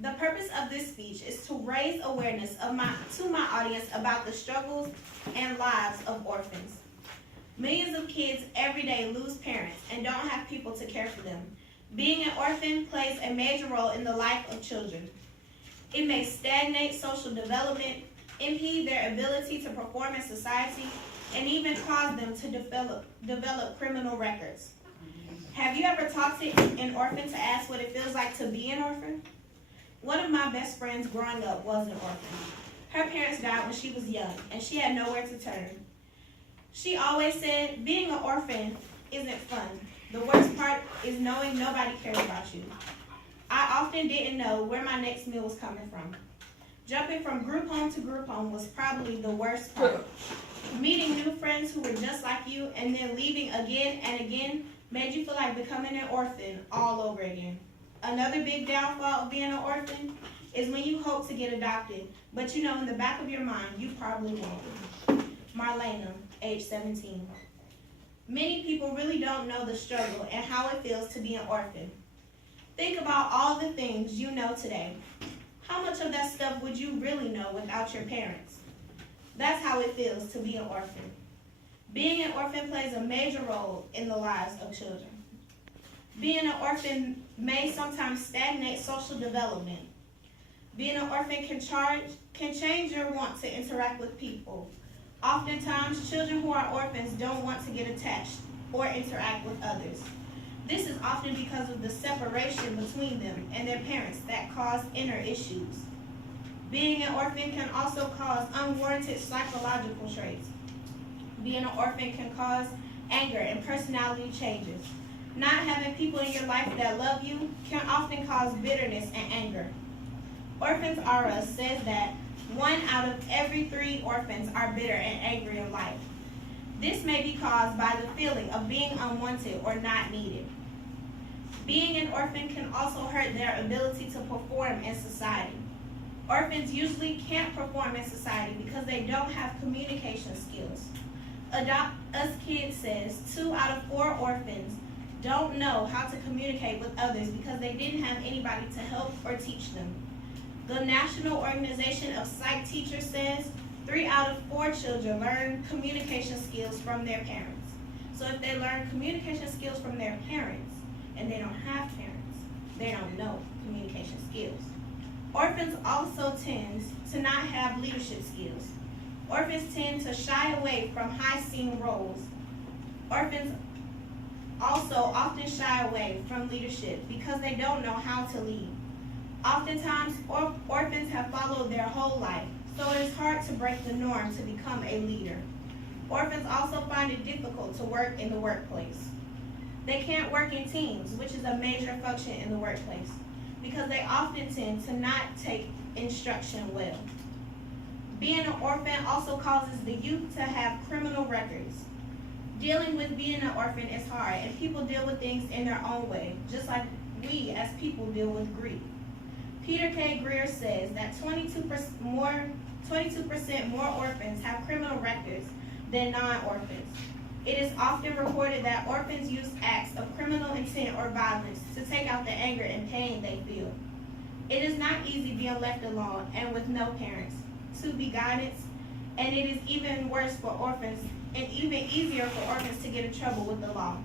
The purpose of this speech is to raise awareness to my audience about the struggles and lives of orphans. Millions of kids every day lose parents and don't have people to care for them. Being an orphan plays a major role in the life of children. It may stagnate social development, impede their ability to perform in society, and even cause them to develop criminal records. Have you ever talked to an orphan to ask what it feels like to be an orphan? One of my best friends growing up was an orphan. Her parents died when she was young, and she had nowhere to turn. She always said, being an orphan isn't fun. The worst part is knowing nobody cares about you. I often didn't know where my next meal was coming from. Jumping from group home to group home was probably the worst part. Meeting new friends who were just like you and then leaving again and again made you feel like becoming an orphan all over again. Another big downfall of being an orphan is when you hope to get adopted, but you know in the back of your mind you probably won't. Marlena, age 17. Many people really don't know the struggle and how it feels to be an orphan. Think about all the things you know today. How much of that stuff would you really know without your parents? That's how it feels to be an orphan. Being an orphan plays a major role in the lives of children. Being an orphan may sometimes stagnate social development. Being an orphan can change your want to interact with people. Oftentimes, children who are orphans don't want to get attached or interact with others. This is often because of the separation between them and their parents that cause inner issues. Being an orphan can also cause unwarranted psychological traits. Being an orphan can cause anger and personality changes. Not having people in your life that love you can often cause bitterness and anger. Orphans R Us says that 1 out of every 3 orphans are bitter and angry in life. This may be caused by the feeling of being unwanted or not needed. Being an orphan can also hurt their ability to perform in society. Orphans usually can't perform in society because they don't have communication skills. Adopt Us Kids says 2 out of 4 orphans don't know how to communicate with others because they didn't have anybody to help or teach them. The National Organization of Psych Teachers says 3 out of 4 children learn communication skills from their parents. So if they learn communication skills from their parents and they don't have parents, they don't know communication skills. Orphans also tend to not have leadership skills. Orphans tend to shy away from high-seen roles. Orphans also often shy away from leadership because they don't know how to lead. Oftentimes, orphans have followed their whole life, so it is hard to break the norm to become a leader. Orphans also find it difficult to work in the workplace. They can't work in teams, which is a major function in the workplace, because they often tend to not take instruction well. Being an orphan also causes the youth to have criminal records. Dealing with being an orphan is hard, and people deal with things in their own way, just like we as people deal with grief. Peter K. Greer says that 22% more orphans have criminal records than non-orphans. It is often reported that orphans use acts of criminal intent or violence to take out the anger and pain they feel. It is not easy being left alone and with no parents to be guidance, and it is even worse for orphans and even easier for orphans to get in trouble with the law.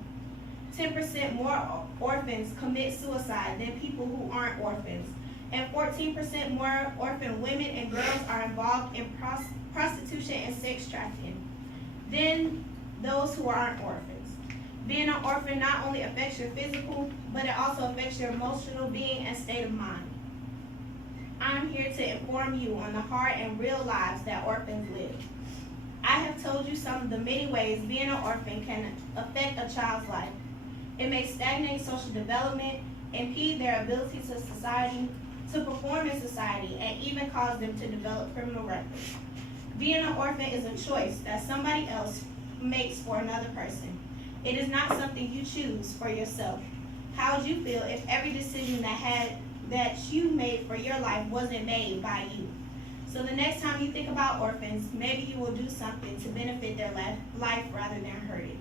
10% more orphans commit suicide than people who aren't orphans, and 14% more orphan women and girls are involved in prostitution and sex trafficking than those who aren't orphans. Being an orphan not only affects your physical, but it also affects your emotional being and state of mind. I'm here to inform you on the hard and real lives that orphans live. I have told you some of the many ways being an orphan can affect a child's life. It may stagnate social development, impede their ability to perform in society, and even cause them to develop criminal records. Being an orphan is a choice that somebody else makes for another person. It is not something you choose for yourself. How would you feel if every decision that you made for your life wasn't made by you? So the next time you think about orphans, maybe you will do something to benefit their life rather than hurt it.